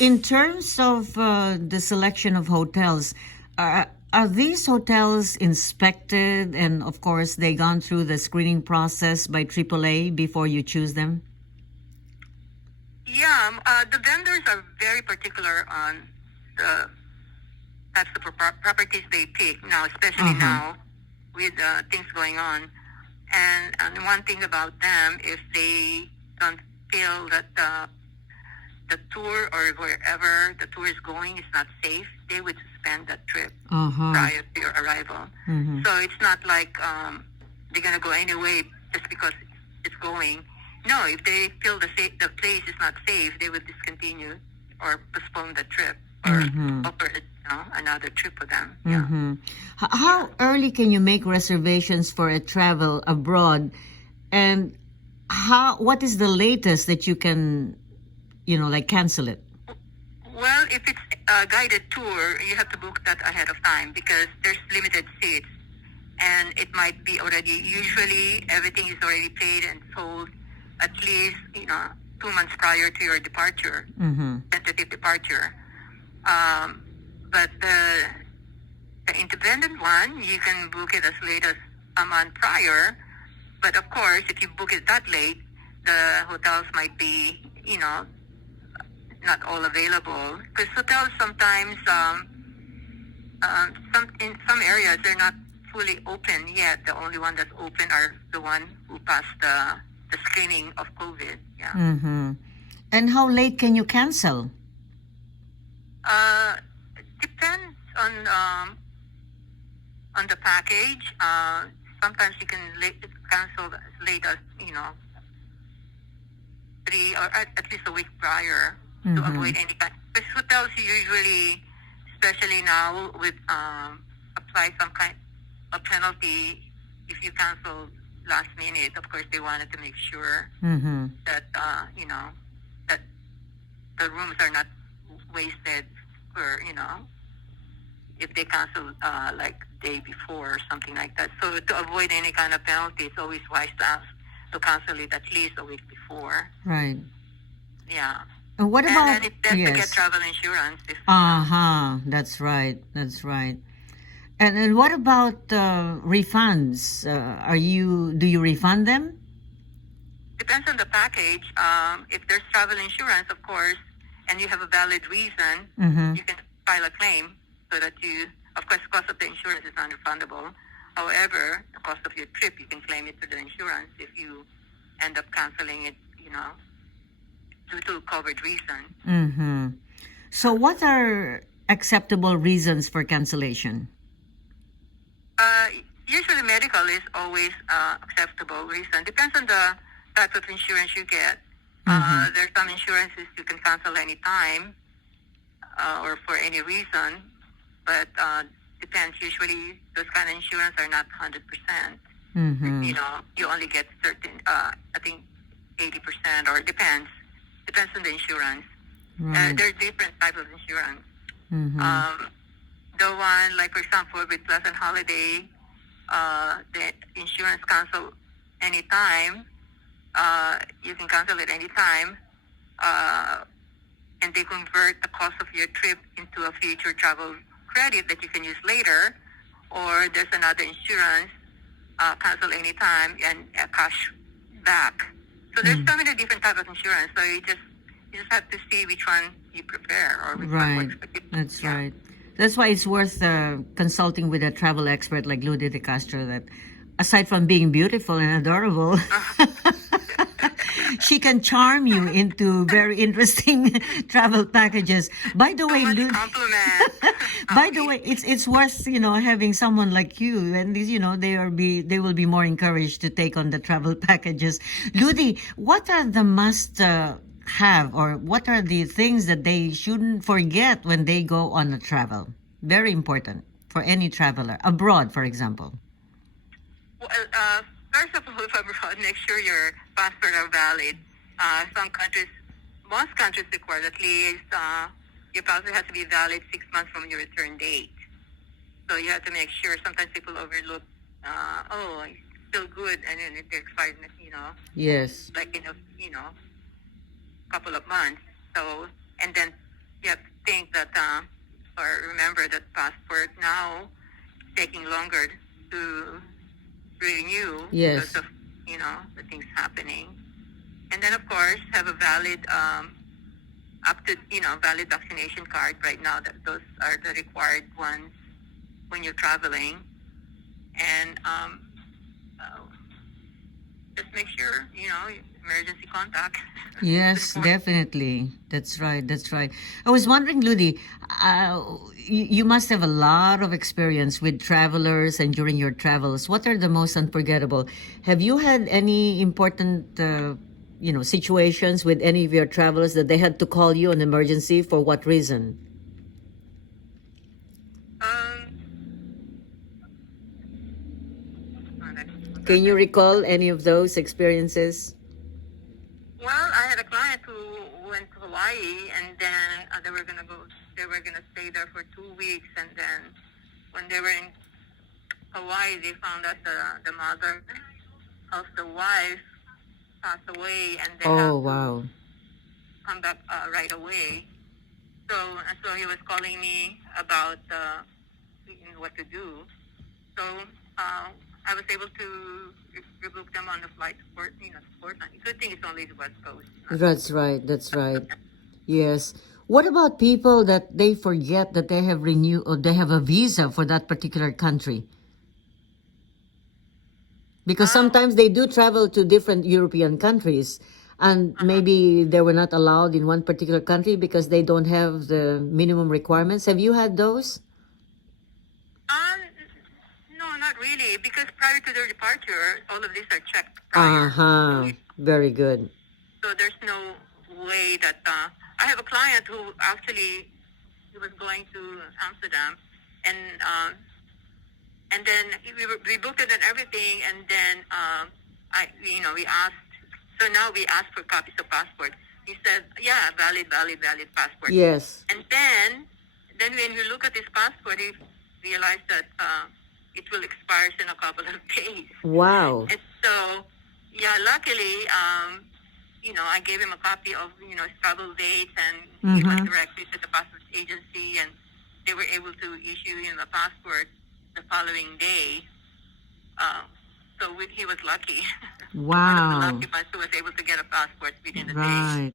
In terms of the selection of hotels, are these hotels inspected and, of course, they gone through the screening process by AAA before you choose them? Yeah, the vendors are very particular on the types of properties they pick now, especially Uh-huh. now with things going on. And one thing about them, if they don't feel that the tour or wherever the tour is going is not safe, they would suspend that trip Uh-huh. prior to your arrival. Mm-hmm. So it's not like they're gonna go anyway just because it's going. No, if they feel the place is not safe, they would discontinue or postpone the trip or Mm-hmm. offer another trip for them. Yeah. Mm-hmm. How early can you make reservations for a travel abroad? And what is the latest that you can, like cancel it? Well, if it's a guided tour, you have to book that ahead of time because there's limited seats, and it might be already. Usually, everything is already paid and sold at least 2 months prior to your departure, Mm-hmm. tentative departure. But the independent one, you can book it as late as a month prior. But of course, if you book it that late, the hotels might be, not all available. Because hotels sometimes, in some areas, they're not fully open yet. The only one that's open are the one who passed the screening of COVID. Yeah. Mm-hmm. And how late can you cancel? Depends on the package. Sometimes you can cancel as late as 3 or at least a week prior to avoid any kind. Because hotels usually, especially now, would apply some kind of penalty if you cancel last minute. Of course, they wanted to make sure Mm-hmm. that that the rooms are not wasted for if they cancel like day before or something like that. So to avoid any kind of penalty, it's always wise to cancel it at least a week before. Right. Yeah. And what And about, then it's best to get yes. travel insurance. If, Uh-huh. That's right. That's right. And what about refunds? Do you refund them? Depends on the package. If there's travel insurance, of course, and you have a valid reason, Mm-hmm. you can file a claim so that of course, the cost of the insurance is non-refundable. However, the cost of your trip, you can claim it to the insurance if you end up canceling it, due to covered reason. Mm-hmm. So what are acceptable reasons for cancellation? Uh, Usually medical is always acceptable reason. Depends on the type of insurance you get. There's some insurances you can cancel anytime or for any reason, but depends. Usually those kind of insurance are not 100%. Mm-hmm. You only get certain, I think 80% or depends on the insurance. Right. There are different types of insurance. Mm-hmm. The one, like for example, with Pleasant Holiday, the insurance cancel anytime. You can cancel it anytime, and they convert the cost of your trip into a future travel credit that you can use later. Or there's another insurance, cancel anytime and cash back. So there's so many different types of insurance. So you just have to see which one you prefer or which one Right. works for you. That's Yeah. right. That's why it's worth consulting with a travel expert like Ludi de Castro that aside from being beautiful and adorable, she can charm you into very interesting travel packages. By the So way, much Ludi, compliment. by the way, it's worth having someone like you, and these they will be more encouraged to take on the travel packages. Ludi, what are the must have, or what are the things that they shouldn't forget when they go on a travel? Very important for any traveler abroad, for example. Well, first of all, if abroad, make sure your passport are valid. Most countries require at least your passport has to be valid 6 months from your return date. So you have to make sure. Sometimes people overlook, it's still good, and then it expires, Yes. like in a couple of months. So, and then think that or remember that passport now taking longer to renew Yes. because of the things happening. And then of course have a valid up to valid vaccination card right now. That those are the required ones when you're traveling. And just make sure emergency contact. Yes, definitely. That's right. That's right. I was wondering, Ludi, you must have a lot of experience with travelers and during your travels. What are the most unforgettable? Have you had any important, situations with any of your travelers that they had to call you an emergency? For what reason? Can you recall any of those experiences? Well, I had a client who went to Hawaii, and then they were gonna go. They were gonna stay there for 2 weeks, and then when they were in Hawaii, they found that the mother of the wife passed away, and they Oh, have to wow. come back right away. So he was calling me about what to do. So I was able to rebook them on the flight for Portland. Good thing it's only the West Coast. That's right. That's right. Yes. What about people that they forget that they have renewed or they have a visa for that particular country? Because sometimes they do travel to different European countries and maybe they were not allowed in one particular country because they don't have the minimum requirements. Have you had those? Um, no, not really, because prior to their departure, all of these are checked prior. Uh-huh. Very good. So there's no way that I have a client who actually he was going to Amsterdam, and then we booked it and everything, and then we asked. So now we asked for copies of passport. He said, "Yeah, valid passport." Yes. And then when we look at his passport, he realized that it will expire in a couple of days. Wow. And so, yeah, luckily, I gave him a copy of his travel dates, and he went directly to the passport agency, and they were able to issue him a passport the following day. So he was lucky. One of the Wow. lucky ones who was able to get a passport within the day. Right.